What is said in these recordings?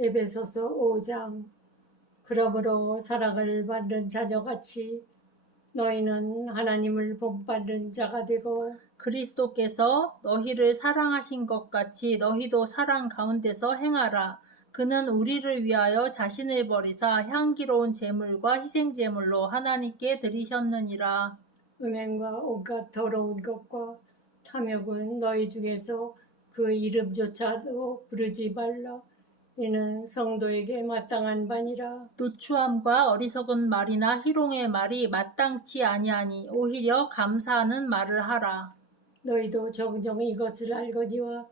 에베소서 5장 그러므로 사랑을 받는 자녀같이 너희는 하나님을 복받는 자가 되고 그리스도께서 너희를 사랑하신 것 같이 너희도 사랑 가운데서 행하라. 그는 우리를 위하여 자신을 버리사 향기로운 제물과 희생 제물로 하나님께 드리셨느니라. 음행과 온갖 더러운 것과 탐욕은 너희 중에서 그 이름조차도 부르지 말라. 이는 성도에게 마땅한 바니라. 누추함과 어리석은 말이나 희롱의 말이 마땅치 아니하니 오히려 감사하는 말을 하라. 너희도 종종 이것을 알거니와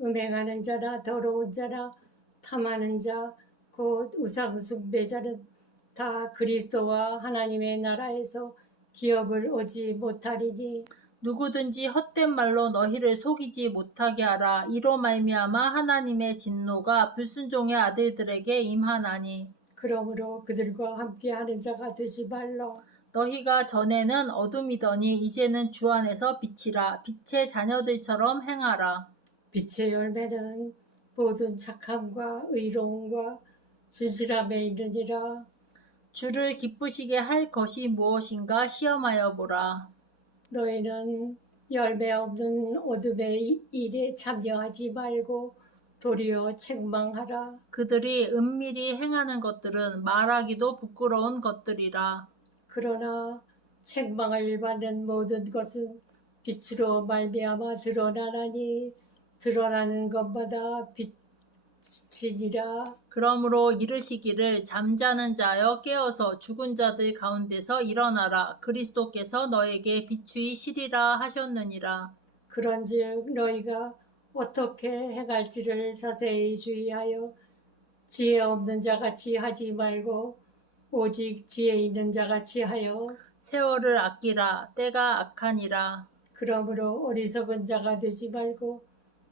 음행하는 자나 더러운 자나 탐하는 자, 곧 우상숭배자는 다 그리스도와 하나님의 나라에서 기업을 오지 못하리니 누구든지 헛된 말로 너희를 속이지 못하게 하라. 이로 말미암아 하나님의 진노가 불순종의 아들들에게 임하나니 그러므로 그들과 함께 하는 자가 되지 말라. 너희가 전에는 어둠이더니 이제는 주 안에서 빛이라 빛의 자녀들처럼 행하라. 빛의 열매는 모든 착함과 의로움과 진실함에 이르니라. 주를 기쁘시게 할 것이 무엇인가 시험하여 보라. 너희는 열매 없는 어둠의 일에 참여하지 말고 도리어 책망하라. 그들이 은밀히 행하는 것들은 말하기도 부끄러운 것들이라. 그러나 책망을 받는 모든 것은 빛으로 말미암아 드러나나니 드러나는 것마다 빛 이니라. 그러므로 이르시기를 잠자는 자여 깨어서 죽은 자들 가운데서 일어나라. 그리스도께서 너에게 비추이 시리라 하셨느니라. 그런즉 너희가 어떻게 행할지를 자세히 주의하여 지혜 없는 자같이 하지 말고 오직 지혜 있는 자같이 하여 세월을 아끼라. 때가 악하니라. 그러므로 어리석은 자가 되지 말고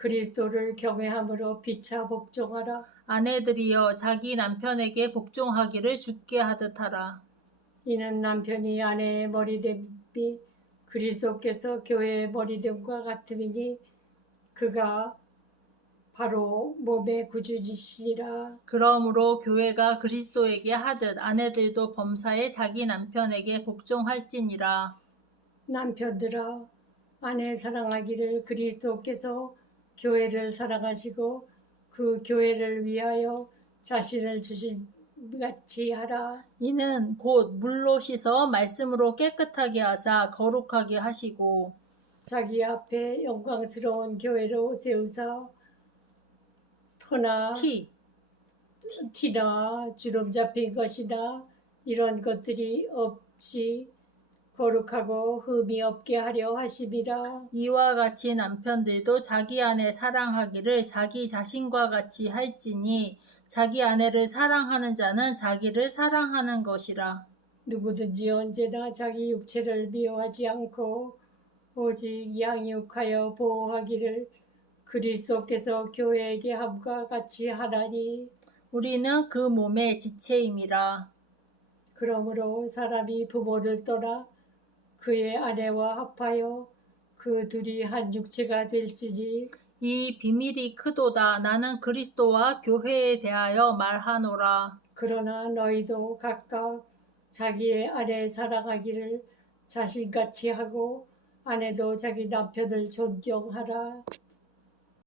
그리스도를 경외함으로 피차 복종하라. 아내들이여 자기 남편에게 복종하기를 죽게 하듯 하라. 이는 남편이 아내의 머리됨이 그리스도께서 교회의 머리됨과 같음이니 그가 바로 몸의 구주이시라. 그러므로 교회가 그리스도에게 하듯 아내들도 범사에 자기 남편에게 복종할지니라. 남편들아 아내 사랑하기를 그리스도께서 교회를 사랑하시고 그 교회를 위하여 자신을 주신 같이 하라. 이는 곧 물로 씻어 말씀으로 깨끗하게 하사 거룩하게 하시고 자기 앞에 영광스러운 교회로 세우사 터나 티 티나 주름 잡힌 것이나 이런 것들이 없이 거룩하고 흠이 없게 하려 하심이라. 이와 같이 남편들도 자기 아내 사랑하기를 자기 자신과 같이 할지니 자기 아내를 사랑하는 자는 자기를 사랑하는 것이라. 누구든지 언제나 자기 육체를 미워하지 않고 오직 양육하여 보호하기를 그리스도께서 교회에게 함과 같이 하나니 우리는 그 몸의 지체임이라. 그러므로 사람이 부모를 떠나 그의 아내와 합하여 그 둘이 한 육체가 될지니 이 비밀이 크도다. 나는 그리스도와 교회에 대하여 말하노라. 그러나 너희도 각각 자기의 아내 사랑하기를 자신같이 하고 아내도 자기 남편을 존경하라.